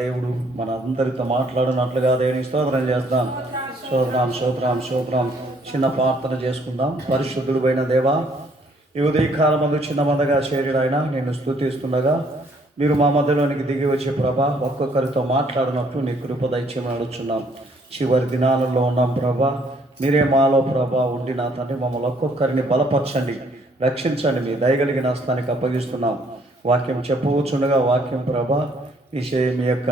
దేవుడు మన అందరితో మాట్లాడినట్లుగా దేవుని స్తోత్రం చేస్తాం. స్తోత్రం. చిన్న ప్రార్థన చేసుకుందాం. పరిశుద్ధుడు అయిన దేవా, ఈ ఉదయకాలం మందు చిన్న మందగా చేరిడైనా నేను స్తుతిస్తుండగా మీరు మా మధ్యలోనికి దిగి వచ్చే ప్రభా, ఒక్కొక్కరితో మాట్లాడినట్లు నీ కృప దయచేయమని అడుగుచున్నాం. చివరి దినాలలో ఉన్నాం ప్రభా, మీరే మాలో ప్రభా ఉండి నా తండ్రి మమ్మల్ని ఒక్కొక్కరిని బలపరచండి, రక్షించండి. మీ దయగలిగిన హస్తానికి అప్పగిస్తున్నాం. వాక్యం చెప్పవచ్చుండగా వాక్యం ప్రభా మీ యొక్క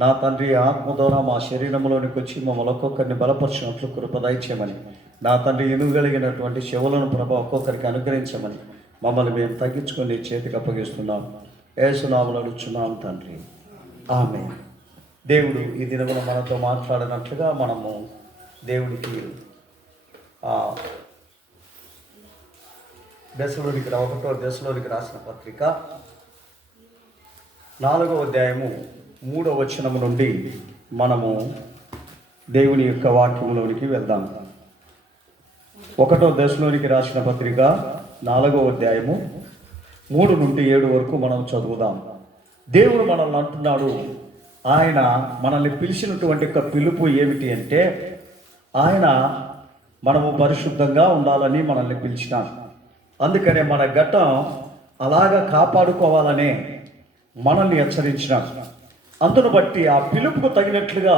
నా తండ్రి ఆత్మ ద్వారా మా శరీరంలోనికి వచ్చి మమ్మల్ని ఒక్కొక్కరిని బలపరిచినట్లు కృప దయచేయమని, నా తండ్రి ఎనుగలిగినటువంటి చెవులను ప్రభ ఒక్కొక్కరికి అనుగ్రహించమని మమ్మల్ని మేము తగ్గించుకొని చేతికి అప్పగిస్తున్నాం. యేసునామములో అడుగుచున్నాం తండ్రి, ఆమేన్. దేవుడు ఈ దినమున మనతో మాట్లాడినట్లుగా మనము దేవునికి ఒకటో దశలోనికి రాసిన పత్రిక 4వ అధ్యాయము 3వ వచనము నుండి మనము దేవుని యొక్క వాక్యములోనికి వెళ్దాం. 1వ దశలోనికి రాసిన పత్రిక 4వ అధ్యాయము 3 నుండి 7 వరకు మనం చదువుదాం. దేవుడు మనల్ని అంటున్నాడు, ఆయన మనల్ని పిలిచినటువంటి యొక్క పిలుపు ఏమిటి అంటే, ఆయన మనము పరిశుద్ధంగా ఉండాలని మనల్ని పిలిచినాడు. అందుకనే మన ఘట్టం అలాగా కాపాడుకోవాలనే మనల్ని హెచ్చరించినాడు. అందును బట్టి ఆ పిలుపుకు తగినట్లుగా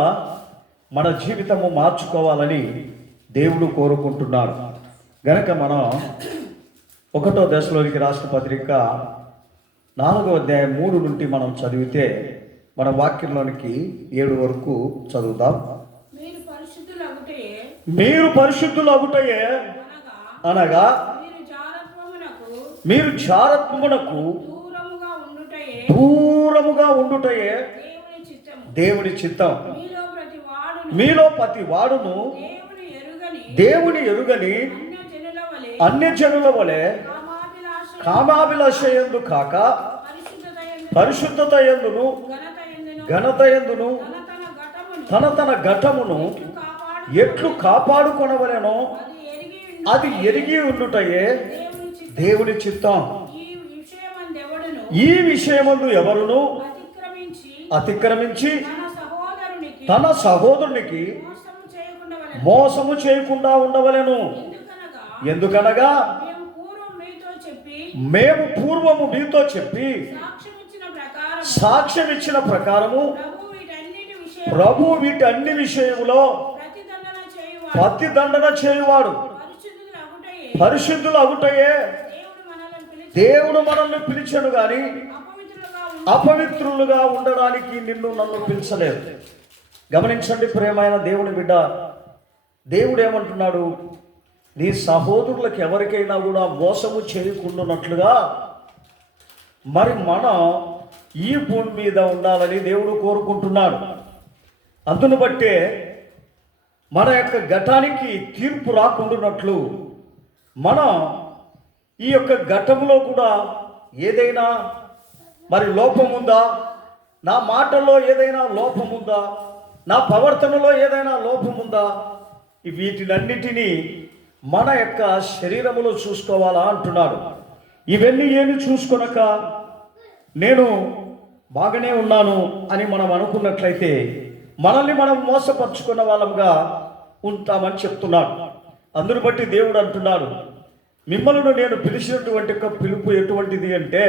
మన జీవితము మార్చుకోవాలని దేవుడు కోరుకుంటున్నాడు. గనక మనం 1వ దశలోనికి రాసిన పత్రిక 4వ అధ్యాయం 3 నుండి మనం చదివితే మన వాక్యంలోనికి 7 వరకు చదువుదాం. మీరు పరిశుద్ధులు అగుటయే అనగా మీరు జారత్వమునకు దూరముగా ఉండుటయే దేవుని చిత్తం. మీలో ప్రతి వాడును దేవుని ఎరుగని అన్యజనుల వలె కామాభిలాషయందు కాక పరిశుద్ధత యందును ఘనత యందును తన ఘటమును ఎట్లు కాపాడుకొనవలెనో అది ఎరిగి ఉండుటయే దేవుని చిత్తం. ఈ విషయమందు ఎవరును అతిక్రమించి తన సహోదరునికి మోసము చేయకుండా ఉండవలెను. ఎందుకనగా మేము పూర్వము మీతో చెప్పి సాక్ష్యం ఇచ్చిన ప్రకారము ప్రభు వీటన్ని విషయములో ప్రతిదండన చేయువాడు. పరిశుద్ధులు అగుటయే దేవుడు మనల్ని పిలిచాడు కానీ అపవిత్రులుగా ఉండడానికి నన్ను పిలిచలేదు. గమనించండి ప్రియమైన దేవుని బిడ్డ, దేవుడు ఏమంటున్నాడు, నీ సహోదరులకు ఎవరికైనా కూడా మోసము చేయకుండానట్లుగా మరి మనం ఈ భూమి మీద ఉండాలని దేవుడు కోరుకుంటున్నాడు. అందును బట్టే మన యొక్క ఘటానికి తీర్పు రాకుండానట్లు మనం ఈ యొక్క ఘట్టంలో కూడా ఏదైనా మరి లోపం ఉందా, నా మాటల్లో ఏదైనా లోపం ఉందా, నా ప్రవర్తనలో ఏదైనా లోపం ఉందా, వీటినన్నిటినీ మన యొక్క శరీరములో చూసుకోవాలా అంటున్నాడు. ఇవన్నీ ఏమి చూసుకొనక నేను బాగానే ఉన్నాను అని మనం అనుకున్నట్లయితే మనల్ని మనం మోసపరుచుకున్న వాళ్ళంగా ఉంటామని చెప్తున్నాడు. అందును బట్టి దేవుడు అంటున్నాడు, మిమ్మల్ని నేను పిలిచినటువంటి పిలుపు ఎటువంటిది అంటే,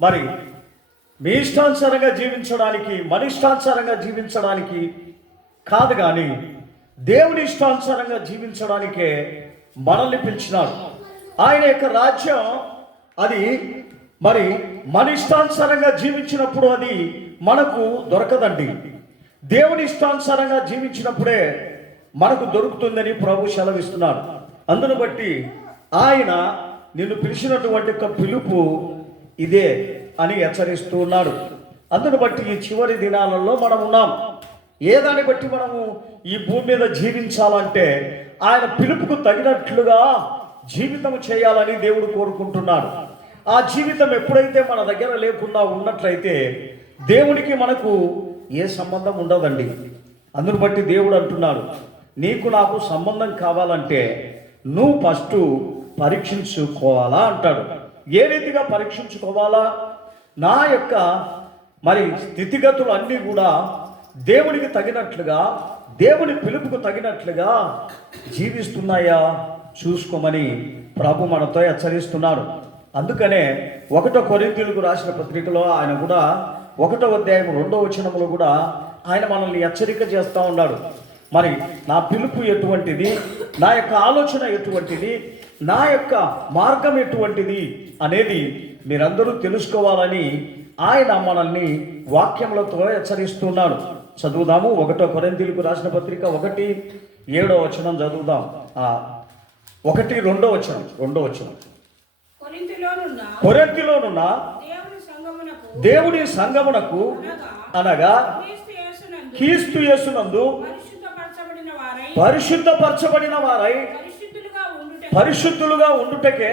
మరి మీ ఇష్టానుసారంగా జీవించడానికి మన ఇష్టానుసారంగా జీవించడానికి కాదు, కానీ దేవుని ఇష్టానుసారంగా జీవించడానికే మనల్ని పిలిచినాడు. ఆయన యొక్క రాజ్యం అది మరి మన ఇష్టానుసారంగా జీవించినప్పుడు అది మనకు దొరకదండి. దేవుని ఇష్టానుసారంగా జీవించినప్పుడే మనకు దొరుకుతుందని ప్రభు సెలవిస్తున్నాడు. అందును బట్టి ఆయన నిన్ను పిలిచినటువంటి పిలుపు ఇదే అని హెచ్చరిస్తూ ఉన్నాడు. అందును బట్టి ఈ చివరి దినాలలో మనం ఉన్నాం. ఏదాన్ని బట్టి మనము ఈ భూమి మీద జీవించాలంటే ఆయన పిలుపుకు తగినట్లుగా జీవితం చేయాలని దేవుడు కోరుకుంటున్నాడు. ఆ జీవితం ఎప్పుడైతే మన దగ్గర లేకుండా ఉన్నట్లయితే దేవునికి మనకు ఏ సంబంధం ఉండదండి. అందును బట్టి దేవుడు అంటున్నాడు, నీకు నాకు సంబంధం కావాలంటే నువ్వు ఫస్ట్ పరీక్షించుకోవాలా అంటాడు. ఏ రీతిగా పరీక్షించుకోవాలా? నా యొక్క మరి స్థితిగతులు అన్నీ కూడా దేవునికి తగినట్లుగా, దేవుని పిలుపుకు తగినట్లుగా జీవిస్తున్నాయా చూసుకోమని ప్రభు మనతో హెచ్చరిస్తున్నాడు. అందుకనే 1 కొరింథీయులకు రాసిన పత్రికలో ఆయన కూడా 1వ అధ్యాయం 2వ వచనంలో కూడా ఆయన మనల్ని హెచ్చరిక చేస్తూ ఉన్నాడు. మరి నా పిలుపు ఎటువంటిది, నా యొక్క ఆలోచన ఎటువంటిది, నా యొక్క మార్గం ఎటువంటిది అనేది మీరందరూ తెలుసుకోవాలని ఆయన మనల్ని వాక్యములతో హెచ్చరిస్తున్నాడు. చదువుదాము. 1 కొరింథీయులకు రాసిన పత్రిక 1:7 వచనం చదువుదాం. 1:2 వచనం. కొరింథీలోనున్న దేవుని సంగమునకు అనగా క్రీస్తు యేసునందు పరిశుద్ధపరచబడిన వారై పరిశుద్ధులుగా ఉండుటకే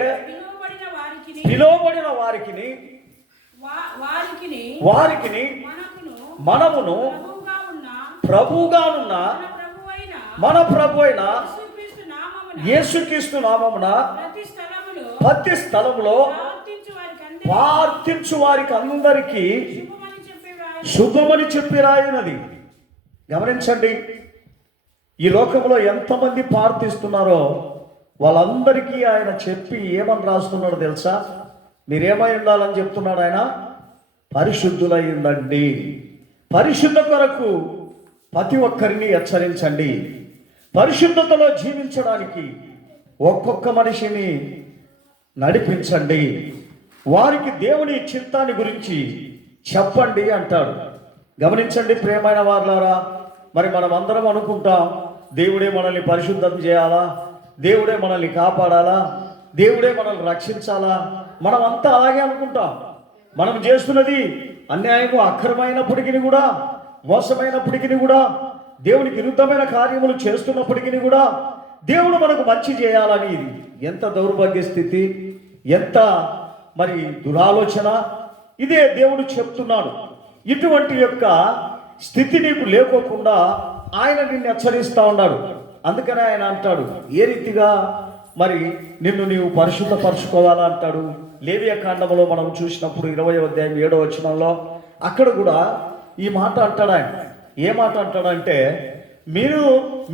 పిలువబడిన వారికి మనమును ప్రభువుగానున్న మన ప్రభు అయిన యేసుక్రీస్తు నామమున ప్రతి స్థలములో ప్రార్థించు వారికి అందరికీ శుభమని చెప్పి రాయినది. గమనించండి, ఈ లోకంలో ఎంతమంది ప్రార్థిస్తున్నారో వాళ్ళందరికీ ఆయన చెప్పి ఏమని రాస్తున్నాడో తెలుసా? మీరేమై ఉండాలని చెప్తున్నాడు ఆయన? పరిశుద్ధులై ఉండండి. పరిశుద్ధ కొరకు ప్రతి ఒక్కరిని హెచ్చరించండి. పరిశుద్ధతలో జీవించడానికి ఒక్కొక్క మనిషిని నడిపించండి. వారికి దేవుని చిత్తాన్ని గురించి చెప్పండి అంటాడు. గమనించండి ప్రియమైన వారులారా, మరి మనం అందరం అనుకుంటాం దేవుడే మనల్ని పరిశుద్ధం చేయాలా, దేవుడే మనల్ని కాపాడాలా, దేవుడే మనల్ని రక్షించాలా. మనం అంతా అలాగే అనుకుంటాం. మనం చేస్తున్నది అన్యాయము అక్రమైనప్పటికీ కూడా, మోసమైనప్పటికీ కూడా, దేవునికి విరుద్ధమైన కార్యములు చేస్తున్నప్పటికీ కూడా దేవుడు మనకు మంచి చేయాలని. ఇది ఎంత దౌర్భాగ్య స్థితి, ఎంత మరి దురాలోచన. ఇదే దేవుడు చెప్తున్నాడు. ఇటువంటి యొక్క స్థితి నీకు లేకోకుండా ఆయన నిన్ను హెచ్చరిస్తూ ఉన్నాడు. అందుకనే ఆయన అంటాడు, ఏ రీతిగా మరి నిన్ను నీవు పరిశుద్ధపరచుకోవాలా అంటాడు. లేవియ కాండములో మనం చూసినప్పుడు 20వ అధ్యాయం 7వ వచనంలో అక్కడ కూడా ఈ మాట అంటాడు ఆయన. ఏ మాట అంటాడంటే, మీరు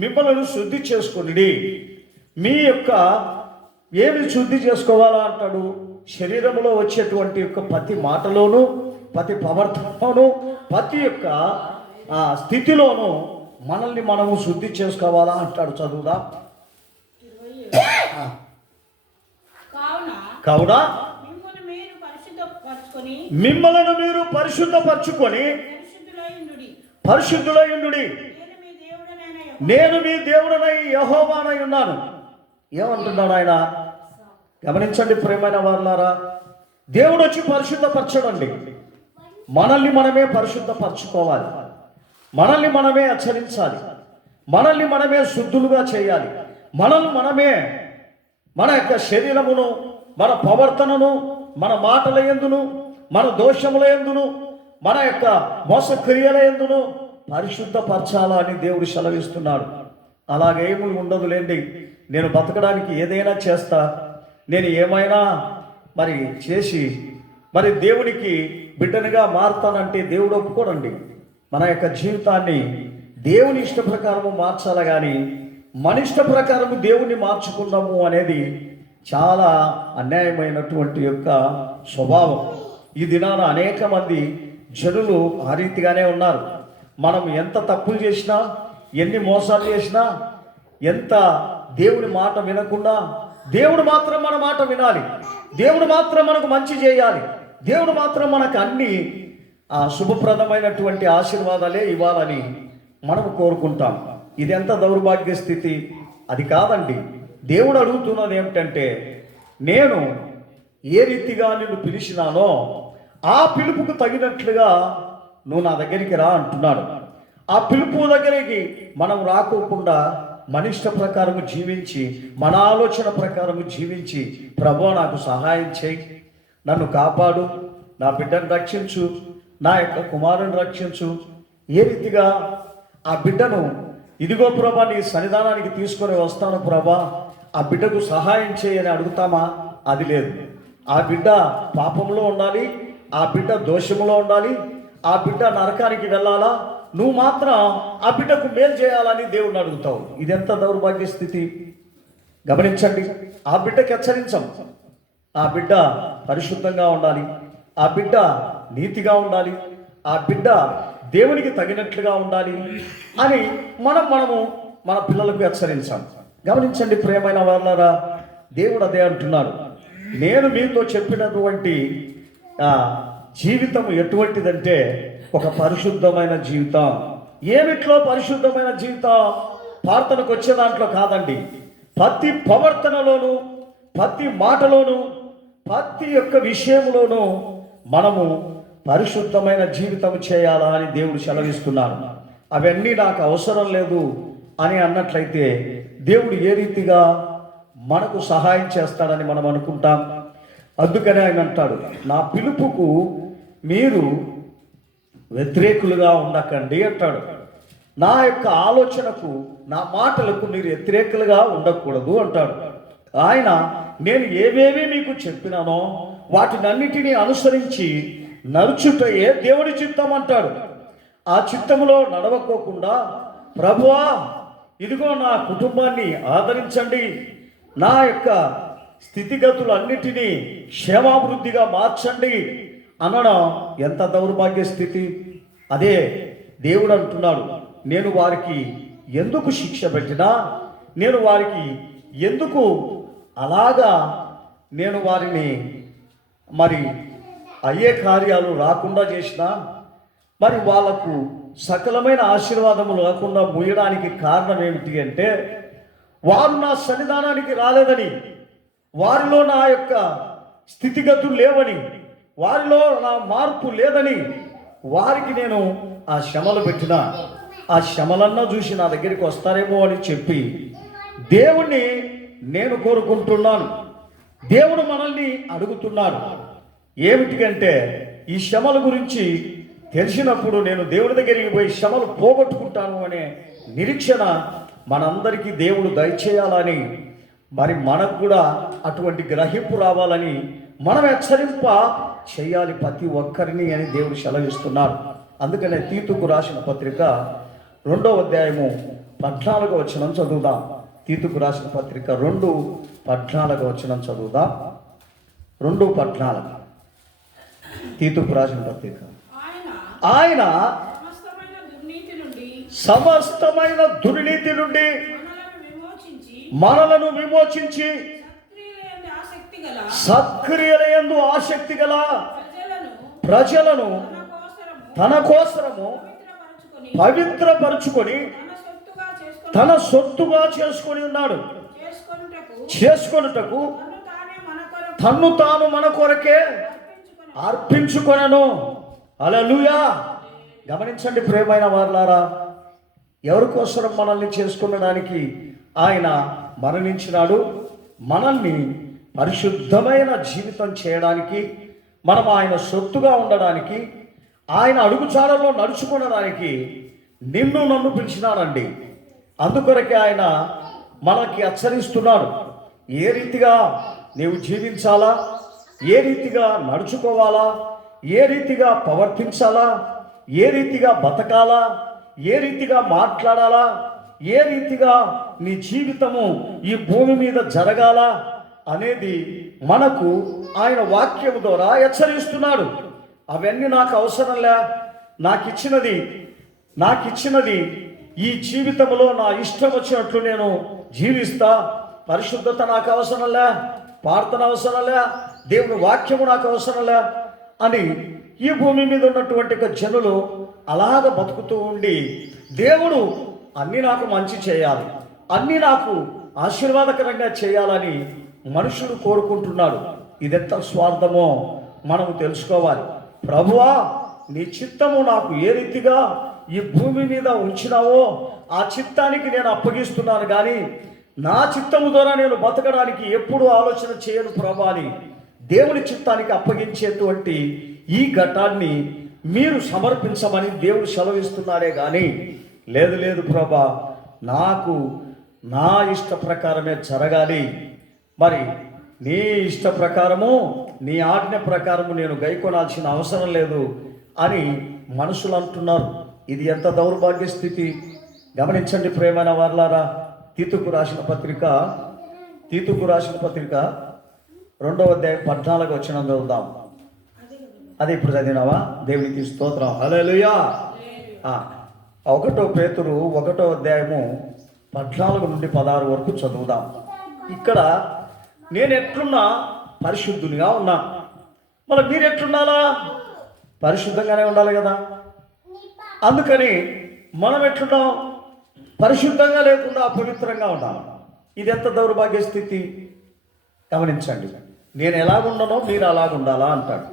మిమ్మల్ని శుద్ధి చేసుకుని మీ యొక్క ఏమి శుద్ధి చేసుకోవాలా అంటాడు? శరీరంలో వచ్చేటువంటి యొక్క ప్రతి మాటలోను, ప్రతి ప్రవర్తనలోను, ప్రతి యొక్క స్థితిలోనూ మనల్ని మనము శుద్ధి చేసుకోవాలా అంటాడు. చదువుదా. కావున మిమ్మల్ని మీరు పరిశుద్ధపరచుకొని పరిశుద్ధులైయుండుడి, నేను మీ దేవుడనై యెహోవానై ఉన్నాను. ఏమంటున్నాడు ఆయన? గమనించండి ప్రియమైన వారులారా, దేవుడు వచ్చి పరిశుద్ధపరచడండి. మనల్ని మనమే పరిశుద్ధపరచుకోవాలి, మనల్ని మనమే హెచ్చరించాలి, మనల్ని మనమే శుద్ధులుగా చేయాలి. మనమే మన యొక్క శరీరమును, మన ప్రవర్తనను, మన మాటల యందును, మన దోషముల యందును, మన యొక్క మోసక్రియల యందును పరిశుద్ధపరచాలా అని దేవుడు సెలవిస్తున్నాడు. అలాగేమీ ఉండదులేండి, నేను బతకడానికి ఏదైనా చేస్తా, నేను ఏమైనా మరి చేసి మరి దేవునికి బిడ్డనిగా మారుతానంటే దేవుడు ఒప్పుకోడండి. మన యొక్క జీవితాన్ని దేవుని ఇష్ట ప్రకారము మార్చాలి, కానీ మన ఇష్ట ప్రకారము దేవుణ్ణి మార్చుకుందాము అనేది చాలా అన్యాయమైనటువంటి యొక్క స్వభావం. ఈ దినాన అనేక మంది జనులు ఆ రీతిగానే ఉన్నారు. మనం ఎంత తప్పులు చేసినా, ఎన్ని మోసాలు చేసినా, ఎంత దేవుని మాట వినకుండా, దేవుడు మాత్రం మన మాట వినాలి, దేవుడు మాత్రం మనకు మంచి చేయాలి, దేవుడు మాత్రం మనకు అన్ని శుభప్రదమైనటువంటి ఆశీర్వాదాలే ఇవ్వాలని మనము కోరుకుంటాం. ఇది ఎంత దౌర్భాగ్య స్థితి! అది కాదండి. దేవుడు అడుగుతున్నది ఏమిటంటే, నేను ఏ రీతిగా నిన్ను పిలిచినానో ఆ పిలుపుకు తగినట్లుగా నువ్వు నా దగ్గరికి రా అంటున్నాడు. ఆ పిలుపు దగ్గరికి మనం రాకోకుండా మన ఇష్ట ప్రకారము జీవించి, మన ఆలోచన ప్రకారము జీవించి, ప్రభువా నాకు సహాయం చేయి, నన్ను కాపాడు, నా బిడ్డను రక్షించు, నా యొక్క కుమారుని రక్షించు, ఏ రీతిగా ఆ బిడ్డను ఇదిగో ప్రభా నీ సన్నిధానానికి తీసుకొని వస్తాను ప్రభా, ఆ బిడ్డకు సహాయం చేయని అడుగుతామా? అది లేదు. ఆ బిడ్డ పాపంలో ఉండాలి, ఆ బిడ్డ దోషంలో ఉండాలి, ఆ బిడ్డ నరకానికి వెళ్ళాలా, నువ్వు మాత్రం ఆ బిడ్డకు మేలు చేయాలని దేవుణ్ణి అడుగుతావు. ఇదెంత దౌర్భాగ్య స్థితి గమనించండి. ఆ బిడ్డకి హెచ్చరించం. ఆ బిడ్డ పరిశుద్ధంగా ఉండాలి, ఆ బిడ్డ నీతిగా ఉండాలి, ఆ బిడ్డ దేవునికి తగినట్లుగా ఉండాలి అని మనము మన పిల్లలకు హెచ్చరించాం. గమనించండి ప్రియమైన వాళ్ళారా, దేవుడు అదే అంటున్నాడు. నేను మీతో చెప్పినటువంటి జీవితం ఎటువంటిదంటే ఒక పరిశుద్ధమైన జీవితం. ఏమిట్లో పరిశుద్ధమైన జీవితం? ప్రార్థనకు వచ్చే దాంట్లో కాదండి. ప్రతి ప్రవర్తనలోను, ప్రతి మాటలోను, ప్రతి ఒక్క విషయంలోనూ మనము పరిశుద్ధమైన జీవితం చేయాలా అని దేవుడు సెలవిస్తున్నాడు. అవన్నీ నాకు అవసరం లేదు అని అన్నట్లయితే దేవుడు ఏ రీతిగా మనకు సహాయం చేస్తాడని మనం అనుకుంటాం. అందుకనే ఆయన అంటాడు, నా పిలుపుకు మీరు వ్యతిరేకులుగా ఉండకండి అంటాడు. నా యొక్క ఆలోచనకు, నా మాటలకు మీరు వ్యతిరేకులుగా ఉండకూడదు అంటాడు. ఆయన నేను ఏవేవి మీకు చెప్పినానో వాటినన్నిటినీ అనుసరించి నడుచుటయే దేవుడి చిత్తం అంటాడు. ఆ చిత్తములో నడవకోకుండా ప్రభువా ఇదిగో నా కుటుంబాన్ని ఆదరించండి, నా యొక్క స్థితిగతులు అన్నిటినీ క్షేమాభివృద్ధిగా మార్చండి అనడం ఎంత దౌర్భాగ్య స్థితి. అదే దేవుడు అంటున్నాడు, నేను వారికి ఎందుకు శిక్ష పెట్టినా, నేను వారికి ఎందుకు అలాగా నేను వారిని మరి అయ్యే కార్యాలు రాకుండా చేసినా, మరి వాళ్లకు సకలమైన ఆశీర్వాదములు రాకుండా ముయ్యడానికి కారణం ఏమిటి అంటే, వారు నా సన్నిధానానికి రాలేదని, వారిలో నా యొక్క స్థితిగతులు లేవని, వారిలో నా మార్పు లేదని వారికి నేను ఆ శ్రమలు పెట్టిన, ఆ శ్రమలన్నా చూసి నా దగ్గరికి వస్తారేమో అని చెప్పి దేవుణ్ణి నేను కోరుకుంటున్నాను. దేవుడు మనల్ని అడుగుతున్నాడు ఏమిటికంటే, ఈ శ్రమల గురించి తెలిసినప్పుడు నేను దేవుడి దగ్గరికి పోయి శ్రమలు పోగొట్టుకుంటాను అనే నిరీక్షణ మనందరికీ దేవుడు దయచేయాలని, మరి మనకు కూడా అటువంటి గ్రహింపు రావాలని మనం హెచ్చరింప చేయాలి ప్రతి ఒక్కరిని అని దేవుడు సెలవిస్తున్నాడు. అందుకనే తీతుకు రాసిన పత్రిక 2వ అధ్యాయము 14వ వచనం చదువుదాం. తీతుకు రాసిన పత్రిక 2:14 వచనం చదువుదాం. 2:14 తీతుకు రాసిన పత్రిక. ఆయన సమస్తమైన దుర్నీతి నుండి మనలను విమోచించి సత్క్రియలయందు ఆసక్తి గల ప్రజలను తన కోసరము పవిత్రపరుచుకొని తన సొత్తుగా చేసుకొని ఉన్నాడు. చేసుకొనుటకు తన్ను తాను మన కొరకే అర్పించుకొనెను. హల్లెలూయా. గమనించండి ప్రియమైన వారలారా, ఎవరి కోసరం మనల్ని చేసుకునడానికి ఆయన మరణించినాడు? మనల్ని పరిశుద్ధమైన జీవితం చేయడానికి, మనం ఆయన సొత్తుగా ఉండడానికి, ఆయన అడుగుజాడల్లో నడుచుకోవడానికి నిన్ను నన్ను పిలిచినాడండి. అందుకొరకే ఆయన మనకి హెచ్చరిస్తున్నాడు. ఏ రీతిగా నీవు జీవించాలా, ఏ రీతిగా నడుచుకోవాలా, ఏ రీతిగా ప్రవర్తించాలా, ఏ రీతిగా బతకాలా, ఏ రీతిగా మాట్లాడాలా, ఏ రీతిగా నీ జీవితము ఈ భూమి మీద జరగాల అనేది మనకు ఆయన వాక్యం ద్వారా హెచ్చరిస్తున్నాడు. అవన్నీ నాకు అవసరంలే, నాకు ఇచ్చినది ఈ జీవితంలో నా ఇష్టం వచ్చినట్లు నేను జీవిస్తా, పరిశుద్ధత నాకు అవసరంలే, ప్రార్థన అవసరంలే, దేవుని వాక్యము నాకు అవసరంలే అని ఈ భూమి మీద ఉన్నటువంటి జనులు అలాగ బతుకుతూ ఉండి, దేవుడు అన్నీ నాకు మంచి చేయాలి, అన్నీ నాకు ఆశీర్వాదకరంగా చేయాలని మనుషుడు కోరుకుంటున్నాడు. ఇదెంత స్వార్థమో మనము తెలుసుకోవాలి. ప్రభువా, నీ చిత్తము నాకు ఏ రీతిగా ఈ భూమి మీద ఉంచినావో ఆ చిత్తానికి నేను అప్పగిస్తున్నాను, కానీ నా చిత్తము ద్వారా నేను బతకడానికి ఎప్పుడూ ఆలోచన చేయను ప్రభా అని దేవుని చిత్తానికి అప్పగించేటువంటి ఈ ఘట్టాన్ని మీరు సమర్పించమని దేవుడు సెలవిస్తున్నాడే కానీ లేదు ప్రభా, నాకు నా ఇష్ట ప్రకారమే జరగాలి, మరి నీ ఇష్ట ప్రకారము నీ ఆజ్ఞ ప్రకారము నేను గైకొనాల్సిన అవసరం లేదు అని మనుషులు అంటున్నారు. ఇది ఎంత దౌర్భాగ్య స్థితి గమనించండి ప్రియమైన వారలారా. తీతుకు రాసిన పత్రిక 2వ అధ్యాయం 14 వచనం చదువుదాం. అది ఇప్పుడు చదివినావా? దేవునికి స్తోత్రం, హల్లెలూయా. 1 పేతురు 1వ అధ్యాయము 14 నుండి 16 వరకు చదువుదాం. ఇక్కడ నేను ఎట్లున్నా పరిశుద్ధునిగా ఉన్నా, మరి మీరు ఎట్లుండాలా? పరిశుద్ధంగానే ఉండాలి కదా. అందుకని మనం ఎట్లున్నాం? పరిశుద్ధంగా లేకుండా అపవిత్రంగా ఉండాలి. ఇది ఎంత దౌర్భాగ్య స్థితి గమనించండి. నేను ఎలాగున్నానో మీరు అలాగుండాలా అంటాడు.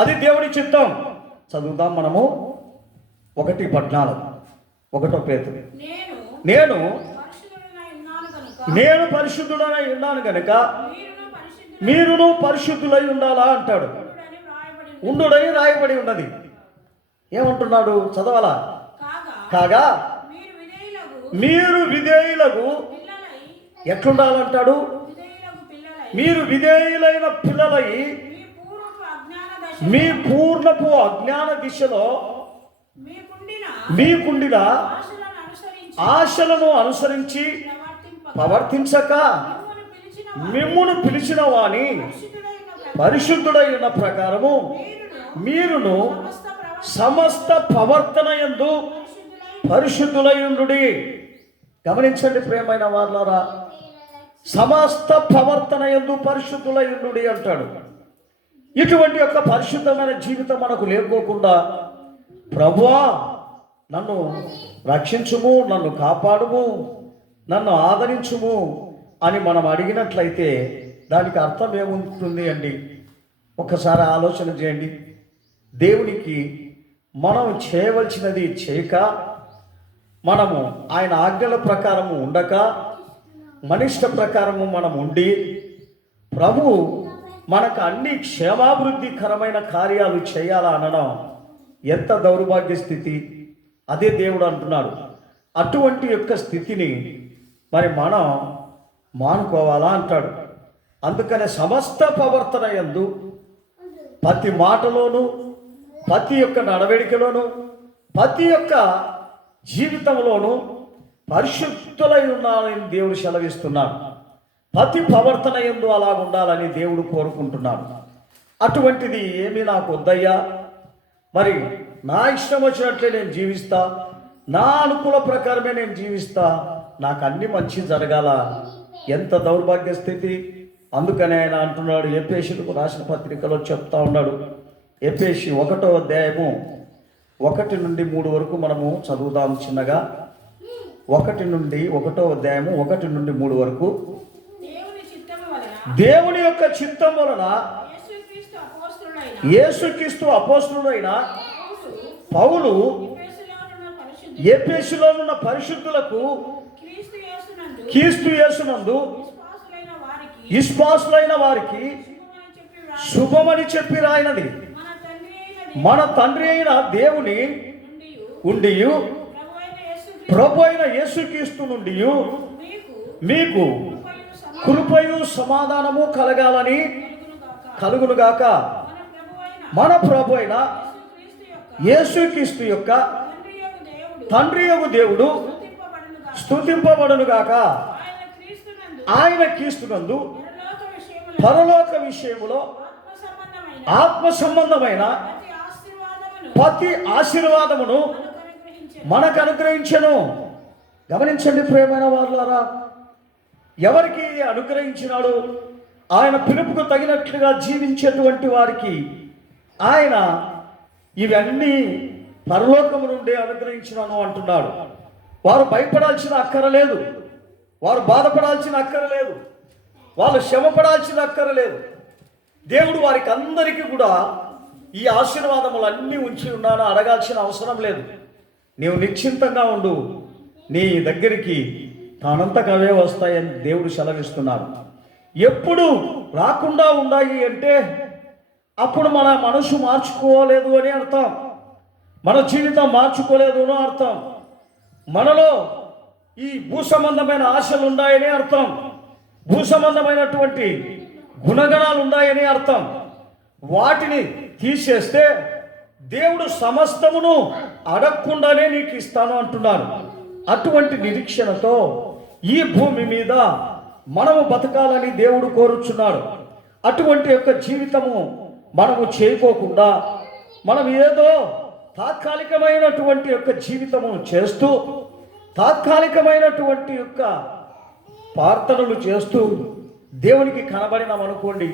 అది దేవుని చిత్తం. చదువుదాం మనము 1:14 1 పేతురు. నేను పరిశుద్ధుడనై ఉన్నాను కనుక మీరును పరిశుద్ధులై ఉండాలా అంటాడు. ఉండుడని రాయబడి ఉన్నది. ఏమంటున్నాడు? చదవాలా? కాగా మీరు విధేయులకు ఎట్లుండాలంటాడు? మీరు విధేయులైన పిల్లలై మీ పూర్ణపు అజ్ఞాన దిశలో మీకుండిన ఆశలను అనుసరించి ప్రవర్తించక మిమ్మును పిలిచిన వాని పరిశుద్ధుడై ఉన్న ప్రకారము మీరును సమస్త ప్రవర్తన యందు పరిశుద్ధులై ఉండుడి. గమనించండి ప్రియమైన వారలారా, సమస్త ప్రవర్తన యందు పరిశుద్ధులై ఉండుడి అంటాడు. ఇటువంటి యొక్క పరిశుద్ధమైన జీవితం మనకు లేకోకుండా ప్రభువా నన్ను రక్షించుము, నన్ను కాపాడుము, నన్ను ఆదరించుము అని మనం అడిగినట్లయితే దానికి అర్థం ఏముంటుంది అండి? ఒక్కసారి ఆలోచన చేయండి. దేవునికి మనం చేయవలసినది చేయక, మనము ఆయన ఆజ్ఞల ప్రకారము ఉండక, మనిష్ట ప్రకారము మనం ఉండి, ప్రభు మనకు అన్ని క్షేమాభివృద్ధికరమైన కార్యాలు చేయాలా అనడం ఎంత దౌర్భాగ్య స్థితి. అదే దేవుడు అంటున్నాడు. అటువంటి యొక్క స్థితిని మరి మనం మానుకోవాలా అంటాడు. అందుకనే సమస్త ప్రవర్తన యందు ప్రతి మాటలోను, ప్రతి యొక్క నడవడికలోను, ప్రతి యొక్క జీవితంలోనూ పరిశుద్ధులై ఉండాలని దేవుడు సెలవిస్తున్నాడు. ప్రతి ప్రవర్తన యందు అలా ఉండాలని దేవుడు కోరుకుంటున్నాడు. అటువంటిది ఏమీ నాకు వద్దయ్యా, మరి నా ఇష్టం వచ్చినట్లే నేను జీవిస్తా, నా అనుకూల ప్రకారమే నేను జీవిస్తా, నాకు అన్ని మంచి జరగాల, ఎంత దౌర్భాగ్య స్థితి. అందుకనే ఆయన అంటున్నాడు, ఎఫెసీయులకు రాసిన పత్రికలో చెప్తా ఉన్నాడు. ఎఫెసీ 1వ అధ్యాయము 1 నుండి 3 వరకు మనము చదువుదాం చిన్నగా. 1వ అధ్యాయము 1 నుండి 3 వరకు. దేవుని యొక్క చిత్తం వలన యేసుక్రీస్తు అపోస్తలుడైన పౌలు ఎఫెసులో ఉన్న పరిశుద్ధులకు క్రీస్తు యేసునందు విశ్వాసులైన వారికి శుభమని చెప్పి రాయినది. మన తండ్రి అయిన దేవుని ఉండి ప్రభు అయిన యేసుక్రీస్తు నుండి మీకు కృపయు సమాధానము కలుగునుగాక. మన ప్రభు అయిన యేసుక్రీస్తు యొక్క తండ్రి యొక్క దేవుడు స్తుతింపబడునుగాక. ఆయన క్రీస్తునందు పరలోక విషయములో ఆత్మ సంబంధమైన ప్రతి ఆశీర్వాదమును మనకు అనుగ్రహించెను. గమనించండి ప్రియమైన వారులారా, ఎవరికి అనుగ్రహించినాడు? ఆయన పిలుపుకు తగినట్లుగా జీవించేటువంటి వారికి ఆయన ఇవన్నీ పరలోకము నుండి అనుగ్రహించినాను అంటున్నాడు. వారు భయపడాల్సిన అక్కరలేదు, వారు బాధపడాల్సిన అక్కరలేదు, వాళ్ళు శ్రమపడాల్సిన అక్కరలేదు. దేవుడు వారికి అందరికీ కూడా ఈ ఆశీర్వాదములన్నీ ఉంచి ఉన్నాను అడగాల్సిన అవసరం లేదు. నీవు నిశ్చింతంగా ఉండు, నీ దగ్గరికి తానంతకవే వస్తాయని దేవుడు సెలవిస్తున్నాడు. ఎప్పుడు రాకుండా ఉన్నాయి అంటే అప్పుడు మన మనసు మార్చుకోలేదు అని అర్థం, మన జీవితం మార్చుకోలేదు అని అర్థం, మనలో ఈ భూ సంబంధమైన ఆశలు ఉన్నాయని అర్థం, భూ సంబంధమైనటువంటి గుణగణాలు ఉన్నాయని అర్థం. వాటిని తీసేస్తే దేవుడు సమస్తమును అడగకుండానే నీకు ఇస్తాను అంటున్నాడు. అటువంటి నిరీక్షణతో ఈ భూమి మీద మనము బతకాలని దేవుడు కోరుచున్నాడు. అటువంటి యొక్క జీవితము మనము చేయకోకుండా మనం ఏదో తాత్కాలికమైనటువంటి యొక్క జీవితము చేస్తూ తాత్కాలికమైనటువంటి యొక్క ప్రార్థనలు చేస్తూ దేవునికి కనబడినాం అనుకోండి,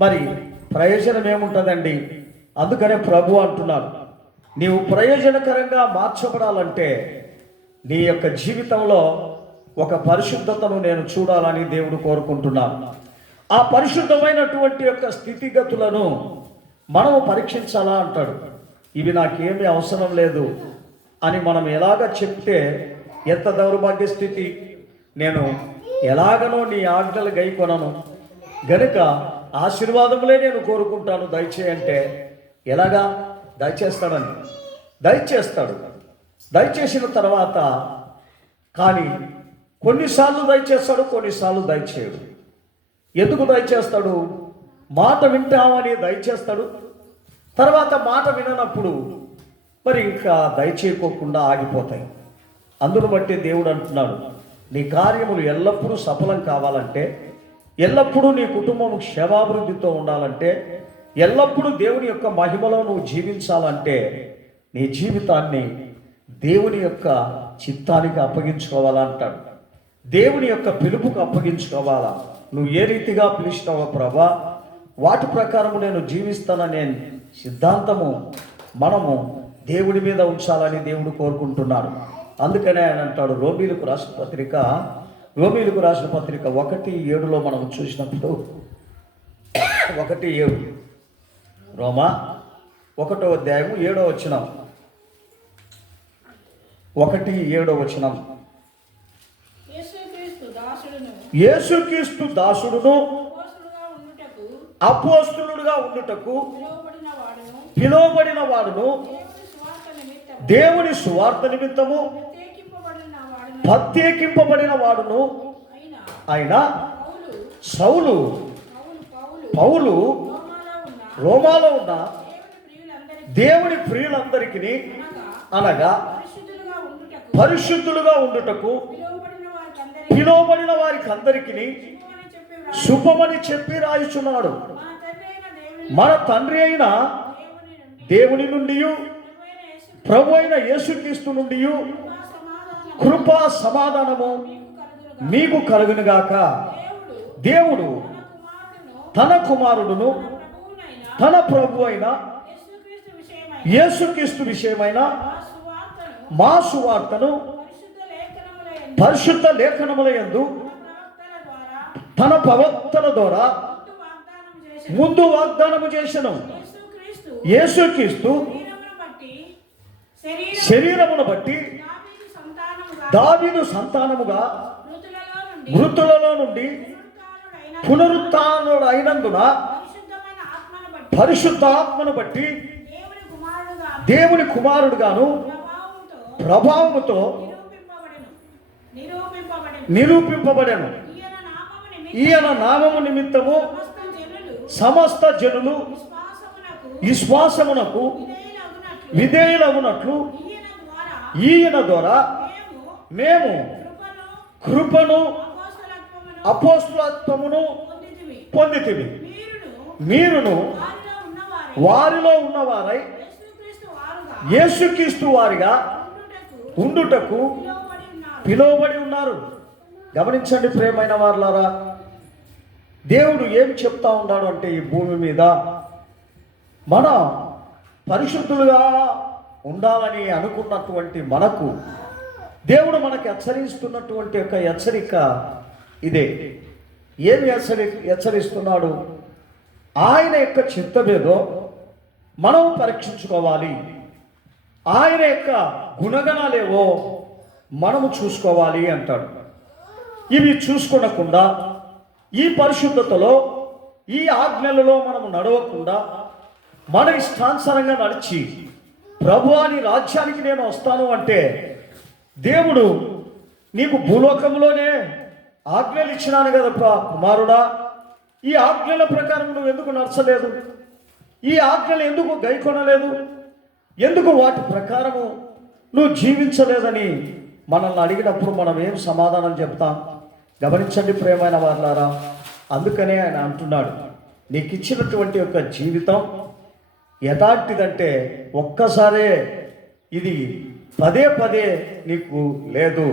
మరి ప్రయోజనం ఏముంటుందండి? అందుకనే ప్రభు అంటున్నాడు, నీవు ప్రయోజనకరంగా మార్చబడాలంటే నీ యొక్క జీవితంలో ఒక పరిశుద్ధతను నేను చూడాలని దేవుడు కోరుకుంటున్నాను. ఆ పరిశుద్ధమైనటువంటి యొక్క స్థితిగతులను మనము పరీక్షించాలా అంటాడు. ఇవి నాకేమీ అవసరం లేదు అని మనం ఎలాగ చెప్తే ఎంత దౌర్భాగ్య స్థితి. నేను ఎలాగనో నీ ఆజ్ఞలు గైకొనను గనుక ఆశీర్వాదములే నేను కోరుకుంటాను దయచేయంటే ఎలాగా? దయచేస్తాడని దయచేస్తాడు. దయచేసిన తర్వాత కానీ కొన్నిసార్లు దయచేస్తాడు, కొన్నిసార్లు దయచేయడు. ఎందుకు దయచేస్తాడు? మాట వింటామని దయచేస్తాడు. తర్వాత మాట విననప్పుడు మరి ఇంకా దయచేయకోకుండా ఆగిపోతాయి. అందును బట్టి దేవుడు అంటున్నాడు, నీ కార్యములు ఎల్లప్పుడూ సఫలం కావాలంటే, ఎల్లప్పుడూ నీ కుటుంబం క్షేమాభివృద్ధితో ఉండాలంటే, ఎల్లప్పుడూ దేవుని యొక్క మహిమలో నువ్వు జీవించాలంటే నీ జీవితాన్ని దేవుని యొక్క చిత్తానికి అప్పగించుకోవాలంటాడు. దేవుని యొక్క పిలుపుకు అప్పగించుకోవాలా. నువ్వు ఏ రీతిగా పిలుస్తావో ప్రభా, వాటి ప్రకారము నేను జీవిస్తాననే సిద్ధాంతము మనము దేవుడి మీద ఉంచాలని దేవుడు కోరుకుంటున్నాడు. అందుకనే ఆయన అంటాడు, రోమీలకు రాసిన పత్రిక 1:7 మనం చూసినప్పుడు 1:7 రోమా 1:7 1:7 యేసుక్రీస్తు దాసుడును అపోస్తలుడుగా ఉండుటకు పిలువబడిన వాడును దేవుని సువార్త నిమిత్తము ప్రత్యేకింపబడిన వాడును అయినా సౌలు పౌలు రోమాలో ఉన్న దేవుని ప్రియులందరికీ అనగా పరిశుద్ధులుగా ఉండుటకు పిలువబడిన వారికి అందరికీ శుభమని చెప్పి రాయుచున్నాడు. మన తండ్రి అయిన దేవుని నుండి ప్రభు అయిన యేసుక్రీస్తు నుండి కృపా సమాధానము మీకు కలుగునుగాక. దేవుడు తన కుమారుడును తన ప్రభు అయిన యేసుక్రీస్తు విషయమైన మా సువార్తను పరిశుద్ధ లేఖనముల యందు తన ప్రవక్తల ద్వారా ముందు వాగ్దానము చేసెను. యేసుక్రీస్తు శరీరమును బట్టి దావీదు సంతానముగా మృతులలో నుండి పునరుత్థానుడు అయినందున పరిశుద్ధాత్మను బట్టి దేవుని కుమారుడుగాను ప్రభావముతో నిరూపింపబడెను. ఈయన నామము నిమిత్తము సమస్త జనులు విశ్వాసమునకు విధేయులగునట్లు ఈయన ద్వారా మేము కృపను అపోస్తలత్వమును పొందితిమి. మీరును వారిలో ఉన్నవారై యేసుక్రీస్తు వారిగా ఉండుటకు పిలువబడి ఉన్నారు. గమనించండి ప్రియమైన వారులారా, దేవుడు ఏం చెప్తా ఉన్నాడు అంటే ఈ భూమి మీద మన పరిశుద్ధులుగా ఉండాలని అనుకున్నటువంటి మనకు దేవుడు మనకి హెచ్చరిస్తున్నటువంటి యొక్క హెచ్చరిక ఇదే. ఏమి హెచ్చరిస్తున్నాడు? ఆయన యొక్క చిత్తమేదో మనం పరీక్షించుకోవాలి. ఆయన యొక్క గుణగణాలేవో మనము చూసుకోవాలి అంటాడు. ఇవి చూసుకోకుండా ఈ పరిశుద్ధతలో ఈ ఆజ్ఞలలో మనము నడవకుండా మన ఇష్టానుసారంగా నడిచి ప్రభువా నీ రాజ్యానికి నేను వస్తాను అంటే దేవుడు నీకు భూలోకంలోనే ఆజ్ఞలు ఇచ్చినాను కదా కుమారుడా, ఈ ఆజ్ఞల ప్రకారం నువ్వు ఎందుకు నడచలేదు? ఈ ఆజ్ఞలు ఎందుకు గైకొనలేదు, ఎందుకు వాటి ప్రకారము నువ్వు జీవించలేదని మనల్ని అడిగినప్పుడు మనం ఏం సమాధానం చెప్తాం? గమనించండి ప్రియమైన వారులారా, అందుకనే ఆయన అంటున్నాడు, నీకు ఇచ్చినటువంటి యొక్క జీవితం ఎలాంటిదంటే ఒక్కసారే ఇది పదే పదే నీకు లేదు.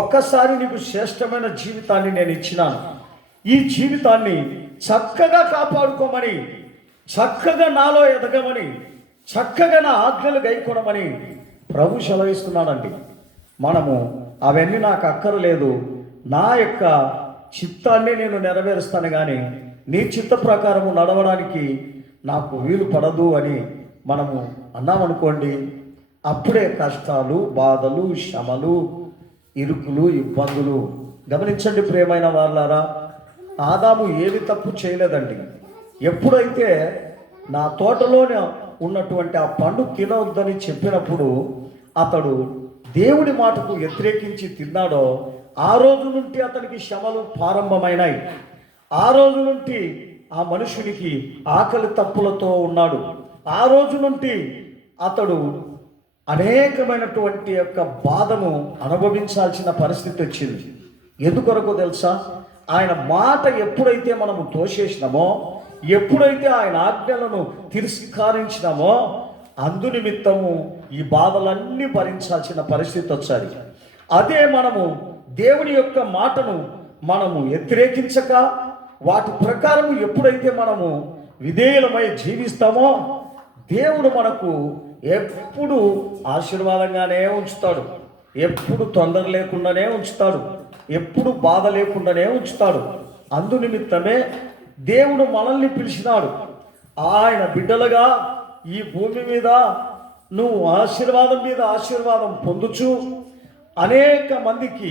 ఒక్కసారి నీకు శ్రేష్టమైన జీవితాన్ని నేను ఇచ్చినాను. ఈ జీవితాన్ని చక్కగా కాపాడుకోమని, చక్కగా నాలో ఎదగమని, చక్కగా నా ఆజ్ఞలు గైకొనమని ప్రభు సెలవిస్తున్నాడండి. మనము అవన్నీ నాకు అక్కర్లేదు, నా యొక్క చిత్తాన్ని నేను నెరవేరుస్తాను, కానీ నీ చిత్త ప్రకారము నడవడానికి నాకు వీలు పడదు అని మనము అన్నామనుకోండి, అప్పుడే కష్టాలు, బాధలు, శ్రమలు, ఇరుకులు, ఇబ్బందులు. గమనించండి ప్రియమైన వాళ్ళారా, ఆదాము ఏది తప్పు చేయలేదండి. ఎప్పుడైతే నా తోటలోనే ఉన్నటువంటి ఆ పండు తినవద్దని చెప్పినప్పుడు అతడు దేవుడి మాటకు వ్యతిరేకించి తిన్నాడో ఆ రోజు నుండి అతనికి శ్రమలు ప్రారంభమైనాయి. ఆ రోజు నుండి ఆ మనుషునికి ఆకలి తప్పులతో ఉన్నాడు. ఆ రోజు నుండి అతడు అనేకమైనటువంటి యొక్క బాధను అనుభవించాల్సిన పరిస్థితి వచ్చింది. ఎందుకొరకు తెలుసా? ఆయన మాట ఎప్పుడైతే మనము తోసేసినామో, ఎప్పుడైతే ఆయన ఆజ్ఞలను తిరస్కరించినామో, అందునిమిత్తము ఈ బాధలన్నీ భరించాల్సిన పరిస్థితి వచ్చారు. అదే మనము దేవుని యొక్క మాటను మనము వ్యతిరేకించక వాటి ప్రకారం ఎప్పుడైతే మనము విధేయులమై జీవిస్తామో, దేవుడు మనకు ఎప్పుడు ఆశీర్వాదంగానే ఉంచుతాడు, ఎప్పుడు తొందర లేకుండానే ఉంచుతాడు, ఎప్పుడు బాధ లేకుండానే ఉంచుతాడు. అందునిమిత్తమే దేవుడు మనల్ని పిలిచినాడు. ఆయన బిడ్డలుగా ఈ భూమి మీద నువ్వు ఆశీర్వాదం మీద ఆశీర్వాదం పొందుచు అనేక మందికి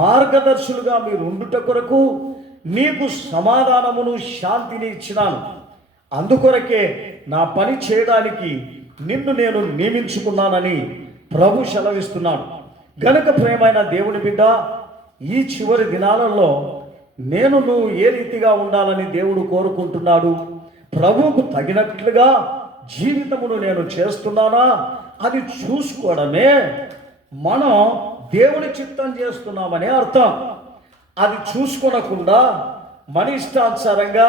మార్గదర్శులుగా మీరు ఉండుట కొరకు నీకు సమాధానమును, శాంతిని ఇచ్చినాను. అందుకొరకే నా పని చేయడానికి నిన్ను నేను నియమించుకున్నానని ప్రభు సెలవిస్తున్నాడు. గనుక ప్రియమైన దేవుని బిడ్డ, ఈ చివరి దినాలలో నువ్వు ఏ రీతిగా ఉండాలని దేవుడు కోరుకుంటున్నాడు? ప్రభువుకు తగినట్లుగా జీవితమును నేను చేస్తున్నానా అది చూసుకోవడమే మనం దేవుని చిత్తం చేస్తున్నామనే అర్థం. అది చూసుకోనకుండా మన ఇష్టానుసారంగా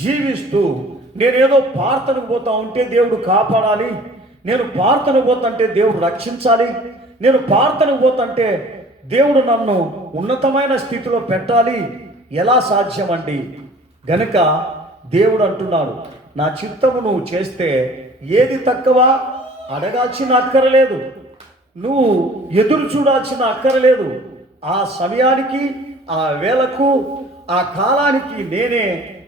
జీవిస్తూ నేనేదో ప్రార్థనకు పోతా ఉంటే దేవుడు కాపాడాలి, నేను ప్రార్థనకు పోతుంటే దేవుడు రక్షించాలి, నేను ప్రార్థనకు పోతుంటే దేవుడు నన్ను ఉన్నతమైన స్థితిలో పెట్టాలి, ఎలా సాధ్యమండి? గనుక దేవుడు అంటున్నాడు, నా చిత్తము నువ్వు చేస్తే ఏది తక్కువ అడగాల్సిన అక్కరలేదు, నువ్వు ఎదురు చూడాల్సిన అక్కరలేదు. ఆ సమయానికి, ఆ వేళకు, ఆ కాలానికి నేనే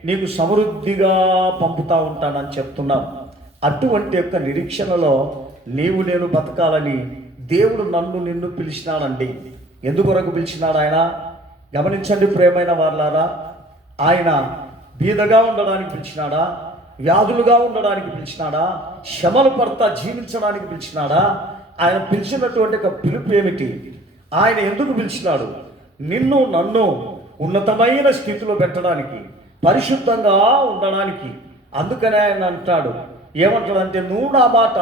నీకు సమృద్ధిగా పంపుతా ఉంటానని చెప్తున్నాను. అటువంటి యొక్క నిరీక్షణలో నేను బతకాలని దేవుడు నిన్ను పిలిచినాడండి. ఎందుకొరకు పిలిచినాడు ఆయన? గమనించండి ప్రియమైన వారులారా, ఆయన బీదగా ఉండడానికి పిలిచినాడా? వ్యాధులుగా ఉండడానికి పిలిచినాడా? శ్రమలు పడతా జీవించడానికి పిలిచినాడా? ఆయన పిలిచినటువంటి ఒక పిలుపు ఏమిటి? ఆయన ఎందుకు పిలిచినాడు? నిన్ను నన్ను ఉన్నతమైన స్థితిలో పెట్టడానికి, పరిశుద్ధంగా ఉండడానికి. అందుకనే ఆయన అంటాడు, ఏమంటాడంటే, నువ్వు నా మాట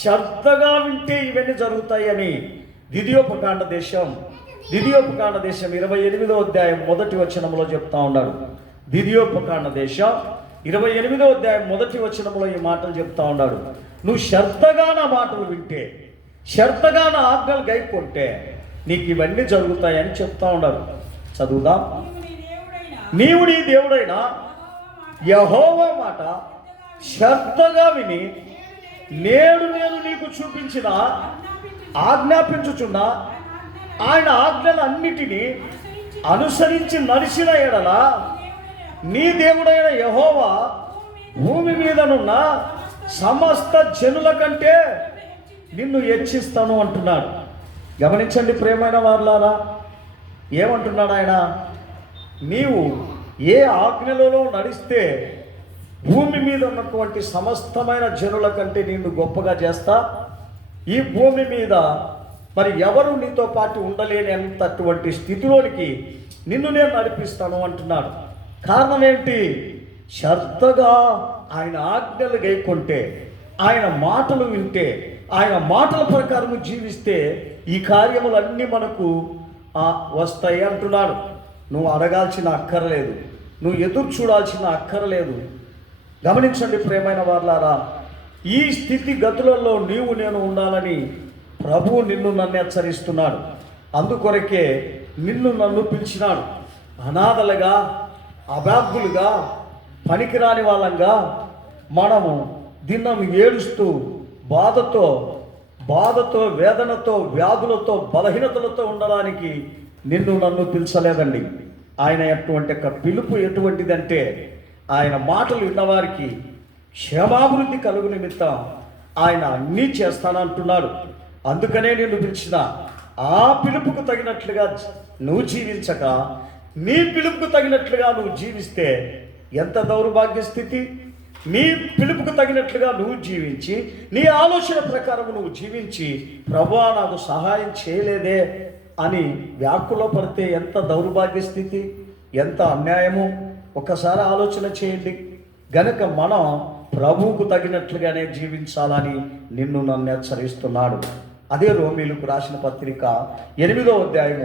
శ్రద్ధగా వింటే ఇవన్నీ జరుగుతాయి అని. ద్వితీయోపకాండ దేశం 28వ అధ్యాయం 1వ వచనంలో చెప్తా ఉన్నాడు. ద్వితీయోపకాండ దేశం 28వ అధ్యాయం 1వ వచనంలో ఈ మాటలు చెప్తా ఉన్నాడు. నువ్వు శ్రద్ధగా నా మాటలు వింటే, శ్రద్ధగా నా ఆజ్ఞలు గైకొంటే నీకు ఇవన్నీ జరుగుతాయని చెప్తా ఉన్నాడు. చదువుదాం. నీవు నీ దేవుడైన యెహోవా మాట శ్రద్ధగా విని నేను నీకు చూపించిన ఆజ్ఞాపించుచున్న ఆయన ఆజ్ఞలన్నిటినీ అనుసరించి నడిచిన ఎడల నీ దేవుడైన యెహోవా భూమి మీదనున్న సమస్త జనుల కంటే నిన్ను హెచ్చిస్తాను అంటున్నాడు. గమనించండి ప్రియమైన వారులారా, ఏమంటున్నాడు ఆయన? నీవు ఏ ఆజ్ఞలలో నడిస్తే భూమి మీద ఉన్నటువంటి సమస్తమైన జనుల కంటే నిన్ను గొప్పగా చేస్తా, ఈ భూమి మీద మరి ఎవరు నీతో పాటు ఉండలేని అంతటువంటి స్థితిలోనికి నిన్ను నేను నడిపిస్తాను అంటున్నాడు. కారణం ఏంటి? శ్రద్ధగా ఆయన ఆజ్ఞలు గైకొంటే, ఆయన మాటలు వింటే, ఆయన మాటల ప్రకారం జీవిస్తే ఈ కార్యములన్నీ మనకు వస్తాయి అంటున్నాడు. నువ్వు అడగాల్సిన అక్కర్లేదు, నువ్వు ఎదురు చూడాల్సిన అక్కర్లేదు. గమనించండి ప్రియమైన వారలారా, ఈ స్థితి గతులలో నీవు నేను ఉండాలని ప్రభువు నిన్ను నన్ను హెచ్చరిస్తున్నాడు. అందుకొరకే నిన్ను నన్ను పిలిచినాడు. అనాథలుగా, అభాగ్యులుగా, పనికిరాని వాళ్ళంగా మనము దినం ఏడుస్తూ బాధతో వేదనతో వ్యాధులతో బలహీనతలతో ఉండడానికి నిన్ను నన్ను పిలిచలేదండి. ఆయన అటువంటి ఒక పిలుపు ఎటువంటిదంటే, ఆయన మాటలు విన్నవారికి క్షేమాభివృద్ధి కలుగు నిమిత్తం ఆయన అన్నీ చేస్తానంటున్నాడు. అందుకనే నిన్ను పిలిచిన. ఆ పిలుపుకు తగినట్లుగా నువ్వు జీవించక, నీ పిలుపుకు తగినట్లుగా నువ్వు జీవిస్తే ఎంత దౌర్భాగ్య స్థితి. నీ పిలుపుకు తగినట్లుగా నువ్వు జీవించి, నీ ఆలోచన ప్రకారం నువ్వు జీవించి, ప్రభువా నాకు సహాయం చేయలేదే అని వ్యాకుల పడితే ఎంత దౌర్భాగ్య స్థితి, ఎంత అన్యాయము. ఒక్కసారి ఆలోచన చేయండి. గనుక మనం ప్రభువుకు తగినట్లుగానే జీవించాలని నిన్ను నన్ను హెచ్చరిస్తున్నాడు. అదే రోమీయులకు రాసిన పత్రిక 8వ అధ్యాయం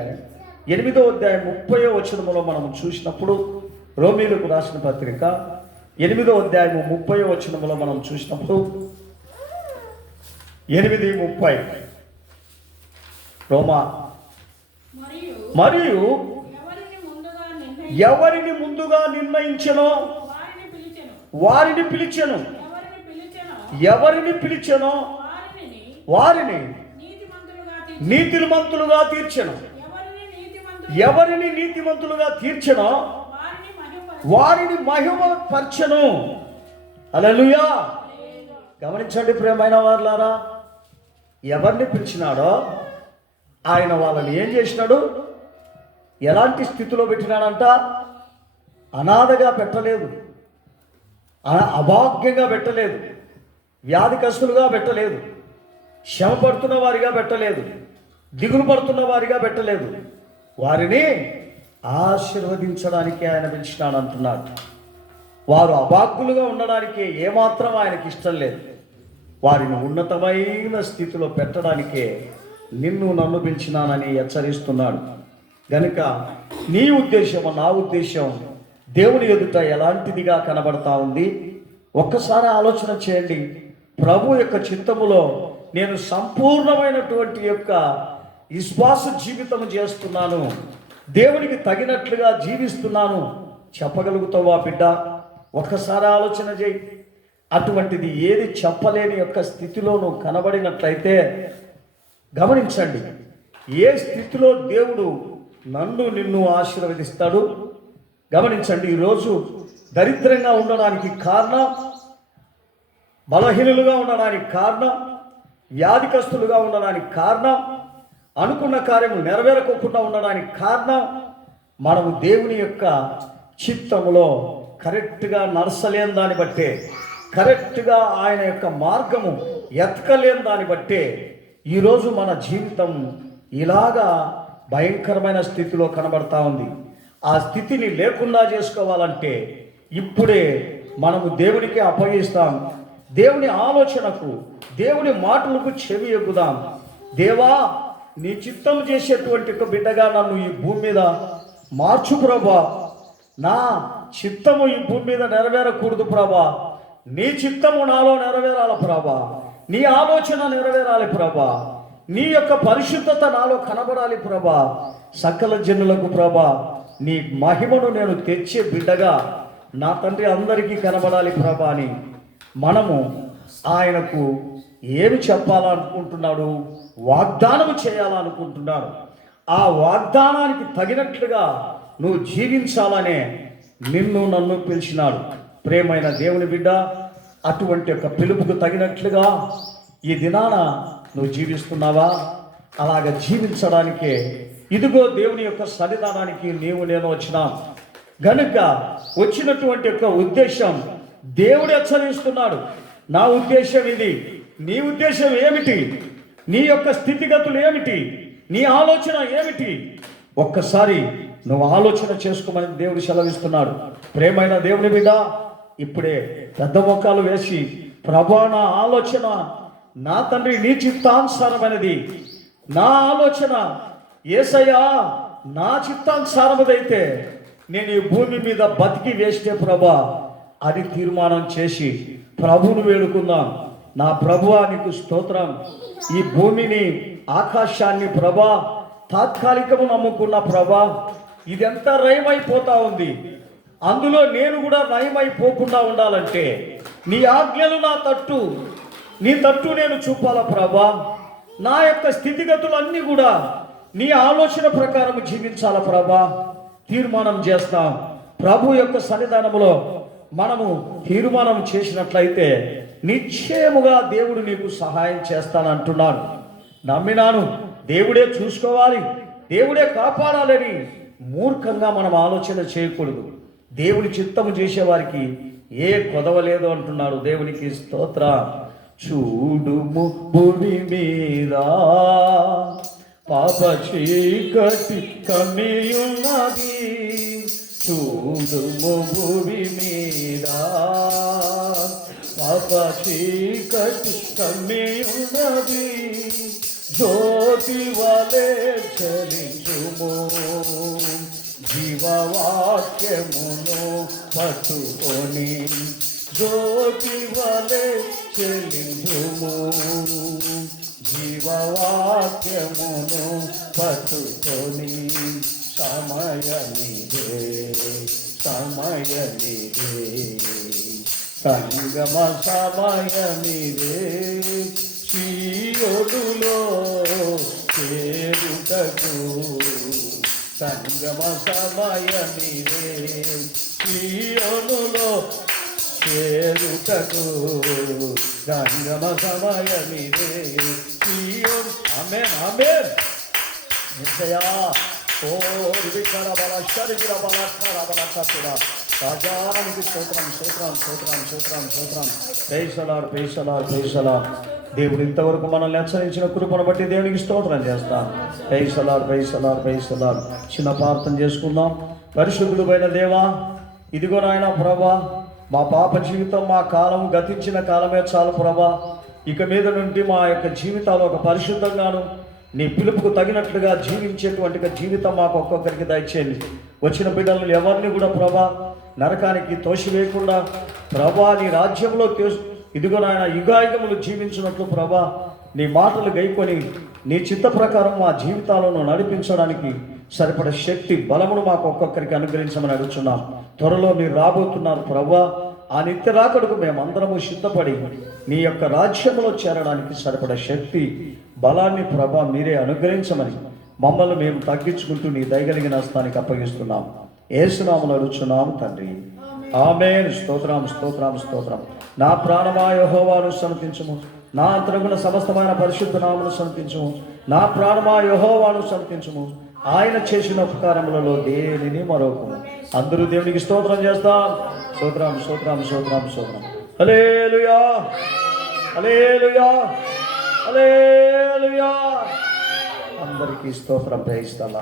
30వ వచనములో మనం చూసినప్పుడు, రోమీయులకు రాసిన పత్రిక 8వ అధ్యాయం 30వ వచనములో మనం చూసినప్పుడు 8:30 రోమా, మరియు ఎవరిని ముందుగా నిర్ణయించెనో వారిని పిలిచెను, ఎవరిని పిలిచెనో వారిని నీతిమంతులుగా తీర్చెను, ఎవరిని నీతిమంతులుగా తీర్చెనో వారిని మహిమపరచెను. హల్లెలూయా. గమనించండి ప్రియమైన వారలారా, ఎవరిని పిలిచినాడో ఆయన వాళ్ళని ఏం చేసినాడు, ఎలాంటి స్థితిలో పెట్టినాడంట? అనాథగా పెట్టలేదు, అభాగ్యంగా పెట్టలేదు, వ్యాధికస్తులుగా పెట్టలేదు, శ్రమ పడుతున్న వారిగా పెట్టలేదు, దిగులు పడుతున్న వారిగా పెట్టలేదు. వారిని ఆశీర్వదించడానికి ఆయన పిలిచినాడు అంటున్నాడు. వారు అభాగ్యులుగా ఉండడానికి ఏమాత్రం ఆయనకి ఇష్టం లేదు. వారిని ఉన్నతమైన స్థితిలో పెట్టడానికే నిన్ను నన్ను పిలిచినానని హెచ్చరిస్తున్నాడు. గనుక నీ ఉద్దేశం, నా ఉద్దేశం దేవుని ఎదుట ఎలాంటిదిగా కనబడతా ఉంది? ఒక్కసారి ఆలోచన చేయండి. ప్రభు యొక్క చిత్తములో నేను సంపూర్ణమైనటువంటి యొక్క విశ్వాస జీవితం చేస్తున్నాను, దేవునికి తగినట్లుగా జీవిస్తున్నాను చెప్పగలుగుతావా బిడ్డ? ఒక్కసారి ఆలోచన చేయి. అటువంటిది ఏది చెప్పలేని యొక్క స్థితిలో నువ్వు కనబడినట్లయితే గమనించండి, ఏ స్థితిలో దేవుడు నన్ను నిన్ను ఆశీర్వదిస్తాడు. గమనించండి, ఈరోజు దరిద్రంగా ఉండడానికి కారణం, బలహీనులుగా ఉండడానికి కారణం, వ్యాధికస్తులుగా ఉండడానికి కారణం, అనుకున్న కార్యము నెరవేరకోకుండా ఉండడానికి కారణం, మనము దేవుని యొక్క చిత్తములో కరెక్ట్గా నడసలేని దాన్ని బట్టే, కరెక్ట్గా ఆయన యొక్క మార్గము ఎతకలేని దాన్ని బట్టే ఈరోజు మన జీవితం ఇలాగా భయంకరమైన స్థితిలో కనబడతా ఉంది. ఆ స్థితిని లేకుండా చేసుకోవాలంటే ఇప్పుడే మనము దేవునికి అప్పగిస్తాం. దేవుని ఆలోచనకు, దేవుని మాటలకు చెవి ఎగ్గుదాం. దేవా, నీ చిత్తం చేసేటువంటి ఒక బిడ్డగా నన్ను ఈ భూమి మీద మార్చు ప్రభా. నా చిత్తము ఈ భూమి మీద నెరవేరకూడదు ప్రభా, నీ చిత్తము నాలో నెరవేరాలి ప్రభా, నీ ఆలోచన నెరవేరాలి ప్రభా, నీ యొక్క పరిశుద్ధత నాలో కనబడాలి ప్రభా. సకల జనులకు ప్రభా నీ మహిమను నేను తెచ్చే బిడ్డగా నా తండ్రి అందరికీ కనబడాలి ప్రభా అని మనము ఆయనకు ఏమి చెప్పాలనుకుంటున్నాడు, వాగ్దానం చేయాలనుకుంటున్నాడు. ఆ వాగ్దానానికి తగినట్లుగా నువ్వు జీవించాలనే నిన్ను నన్ను పిలిచినాడు. ప్రేమైన దేవుని బిడ్డ, అటువంటి యొక్క పిలుపుకు తగినట్లుగా ఈ దినాన నువ్వు జీవిస్తున్నావా? అలాగ జీవించడానికే ఇదిగో దేవుని యొక్క సన్నిధానానికి నేను వచ్చినాం. గనుక వచ్చినటువంటి యొక్క ఉద్దేశం దేవుడు హెచ్చరిస్తున్నాడు. నా ఉద్దేశం ఇది, నీ ఉద్దేశం ఏమిటి? నీ యొక్క స్థితిగతులు ఏమిటి? నీ ఆలోచన ఏమిటి? ఒక్కసారి నువ్వు ఆలోచన చేసుకోమని దేవుడు సెలవిస్తున్నాడు. ప్రేమైన దేవుని బిడ్డ, ఇప్పుడే పెద్ద మొక్కలు వేసి, ప్రభా నా ఆలోచన నా తండ్రి నీ చిత్తానుసారమైనది, నా ఆలోచన యేసయ్యా నా చిత్తానుసారమైతే నేను ఈ భూమి మీద బతికి వేస్తే ప్రభా అని తీర్మానం చేసి ప్రభువును వేడుకుందాం. నా ప్రభువా నీకు స్తోత్రం. ఈ భూమిని ఆకాశాన్ని ప్రభా తాత్కాలికము నమ్ముకున్న ప్రభా ఇదంతా నయమైపోతా ఉంది. అందులో నేను కూడా నయమైపోకుండా ఉండాలంటే నీ ఆజ్ఞలు నీ తట్టు నేను చూపాలా ప్రభా. నా యొక్క స్థితిగతులన్నీ కూడా నీ ఆలోచన ప్రకారం జీవించాలా ప్రభా. తీర్మానం చేస్తాం. ప్రభు యొక్క సన్నిధానములో మనము తీర్మానం చేసినట్లయితే నిశ్చయముగా దేవుడు నీకు సహాయం చేస్తానంటున్నాను. నమ్మినాను. దేవుడే చూసుకోవాలి, దేవుడే కాపాడాలని మూర్ఖంగా మనం ఆలోచన చేయకూడదు. దేవుని చిత్తము చేసేవారికి ఏ కొదవ లేదు అంటున్నాడు. దేవునికి స్తోత్ర. చూడుము భూమి మీద పాప చీకటి కమ్మియున్నది, చూడుము భూమి మీద పాప చీకటి కమ్మియున్నది, జ్యోతి వలె చలించుము జీవవాక్యమును పట్టుకొని, జ్యోతి వలె చెలించుము జీవవాక్యమును పట్టుకొని, సమయమిదే సంగమ సమయమిదే, చీయోడులో చేరుటకు సంగమ సమయమిదే, చీయోనులో చేరుటకు సంగమ సమయమిదే. ఆమేన్ ఆమేన్. నిశ్చయా ఓ వికర బల శరీర బల కర బల కతుర రాజానికి స్తోత్రం స్తోత్రం స్తోత్రం స్తోత్రం స్తోత్రం. ప్రైసలాడ్ ప్రైసలాడ్ ప్రైసలాడ్. దేవుడు ఇంతవరకు మనల్ని హెచ్చరించిన కృపను బట్టి దేవునికి స్తోత్రం చేస్తాం. ప్రైసలాడ్ ప్రైసలాడ్ ప్రైసలాడ్. చిన్న ప్రార్థన చేసుకుందాం. పరిశుద్ధుడైన దేవా, ఇదిగో నాయన ప్రభా, మా పాప జీవితం, మా కాలం గతించిన కాలమే చాలు ప్రభా. ఇక మీద నుండి మా యొక్క జీవితాలు ఒక పరిశుద్ధంగాను నీ పిలుపుకు తగినట్లుగా జీవించేటువంటి జీవితం మాకు ఒక్కొక్కరికి దయచేయండి. వచ్చిన బిడ్డలను ఎవరిని కూడా ప్రభా నరకానికి తోసివేయకుండా ప్రభా నీ రాజ్యంలో ఇదిగో నాయన యుగాయుగములు జీవించినట్లు ప్రభా నీ మాటలు గైకొని నీ చిత్త ప్రకారం మా జీవితాలను నడిపించడానికి సరిపడ శక్తి బలమును మాకు ఒక్కొక్కరికి అనుగ్రహించమని అడుగుతున్నాం. త్వరలో మీరు రాబోతున్నారు ప్రభా. ఆ నిత్య రాకడకు మేమందరము సిద్ధపడి నీ యొక్క రాజ్యంలో చేరడానికి సరిపడ శక్తి బలాన్ని ప్రభా మీరే అనుగ్రహించమని మమ్మల్ని మేము తగ్గించుకుంటూ నీ దయగలిగిన స్థానికి అప్పగిస్తున్నాం. యేసునామములో అడుగుచున్నాం తండ్రి, ఆమేన్. స్తోత్రం స్తోత్రం స్తోత్రం. నా ప్రాణమా యెహోవాను సన్నతించుము, నా అంతరంగున సమస్తమైన పరిశుద్ధ నామమును సన్నతించుము. నా ప్రాణమా యెహోవాను సన్నతించుము, ఆయన చేసిన ఉపకారములలో దేనిని మరొకము. అందరూ దేవునికి స్తోత్రం చేస్తాం. స్తోత్రం స్తోత్రం స్తోత్రం స్తోత్రం. హల్లెలూయా హల్లెలూయా హల్లెలూయా. అందరికీ స్తోత్రం. Praise the lord.